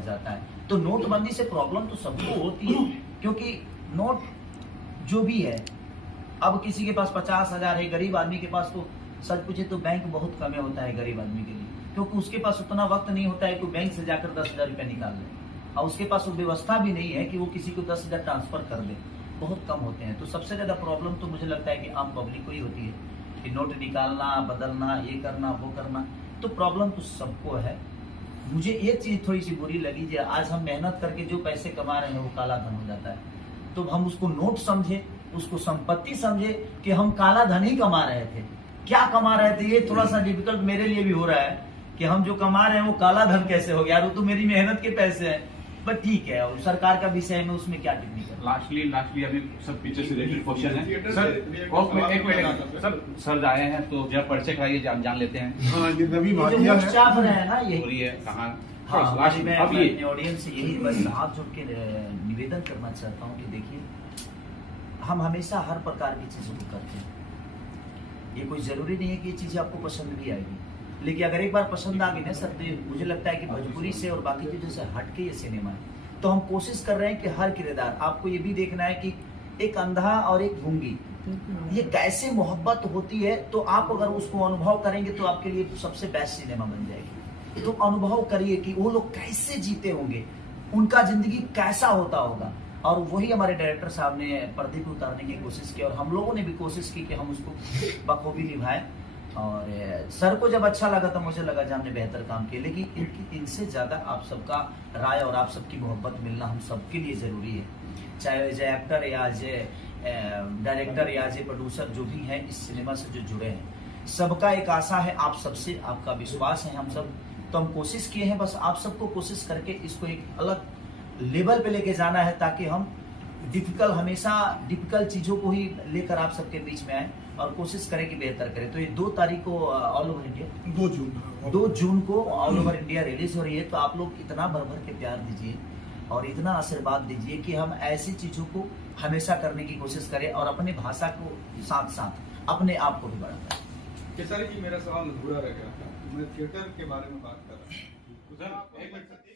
हो जाता है। तो नोटबंदी से प्रॉब्लम तो सबको होती है, क्योंकि नोट जो भी है, अब किसी के पास 50,000 है, गरीब आदमी के पास तो सच पूछे तो बैंक बहुत कम होता है गरीब आदमी के लिए, क्योंकि उसके पास उतना वक्त नहीं होता है कि बैंक से जाकर 10,000 रुपया निकाल ले, और उसके पास वो व्यवस्था भी नहीं है कि वो किसी को 10,000 ट्रांसफर कर दे, बहुत कम होते हैं। तो सबसे ज्यादा प्रॉब्लम तो मुझे लगता है कि आम पब्लिक को ही होती है कि नोट निकालना, बदलना, ये करना, वो करना। तो प्रॉब्लम तो सबको है। मुझे ये चीज थोड़ी सी बुरी लगी कि आज हम मेहनत करके जो पैसे कमा रहे हैं वो काला धन हो जाता है, तो हम उसको नोट समझे, उसको संपत्ति समझे कि हम काला धन ही कमा रहे थे। क्या कमा रहे थे ये थोड़ा सा डिफिकल्ट मेरे लिए भी हो रहा है कि हम जो कमा रहे हैं वो काला धन कैसे हो गया, वो तो मेरी मेहनत के पैसे हैं। पर ठीक है, और सरकार का विषय में उसमें क्या टिप्पणी कर। लास्टली अभी सब पीछे से रिलेटेड क्वेश्चन है सर। एक मिनट सर आए हैं तो जरा परिचय कराइए, जान लेते हैं। हाँ, ये रवि भाटिया है ना, ये कहाँ। हाँ, मैं अपने ऑडियंस से यही बस हाथ जोड़ के निवेदन करना चाहता हूँ कि देखिए, हम हमेशा हर प्रकार की चीजों को करते हैं। ये कोई जरूरी नहीं है कि ये चीजें आपको पसंद भी आएगी, लेकिन अगर एक बार पसंद आ गई ना सर, तो मुझे लगता है कि भोजपुरी से और बाकी चीजों से हटके ये सिनेमा है। तो हम कोशिश कर रहे हैं कि हर किरदार, आपको ये भी देखना है कि एक अंधा और एक गूंगी, ये कैसे मोहब्बत होती है। तो आप अगर उसको अनुभव करेंगे तो आपके लिए सबसे बेस्ट सिनेमा बन जाएगी। तो अनुभव करिए कि वो लोग कैसे जीते होंगे, उनका जिंदगी कैसा होता होगा, और वही हमारे डायरेक्टर साहब ने पर्दे पे उतारने की कोशिश की, और हम लोगों ने भी कोशिश की कि हम उसको बखूबी निभाएं। और सर को जब अच्छा लगा तो मुझे लगा कि हमने बेहतर काम किया, लेकिन इनसे ज्यादा आप सबका राय और आप सबकी मोहब्बत मिलना हम सबके लिए जरूरी है। चाहे एज एक्टर या एज डायरेक्टर या एज प्रोड्यूसर जो भी हैं इस सिनेमा से जो जुड़े हैं, सबका एक आशा है आप सबसे, आपका विश्वास है हम सब। तो हम कोशिश किए हैं, बस आप सबको कोशिश करके इसको एक अलग लेवल पे लेके जाना है, ताकि हम हमेशा डिफिकल्ट चीजों को ही लेकर आप सबके बीच में आए और कोशिश करें कि बेहतर करें। तो ये 2 तारीख को ऑल ओवर इंडिया, 2 जून को ऑल ओवर इंडिया रिलीज हो रही है। तो आप लोग इतना भर भर के प्यार दीजिए और इतना आशीर्वाद दीजिए कि हम ऐसी चीजों को हमेशा करने की कोशिश करें और अपने भाषा को साथ साथ अपने आप को भी बढ़ाएं। केसरी जी, मेरा सवाल अधूरा रह गया था, मैं थिएटर के बारे में बात कर रहा हूँ।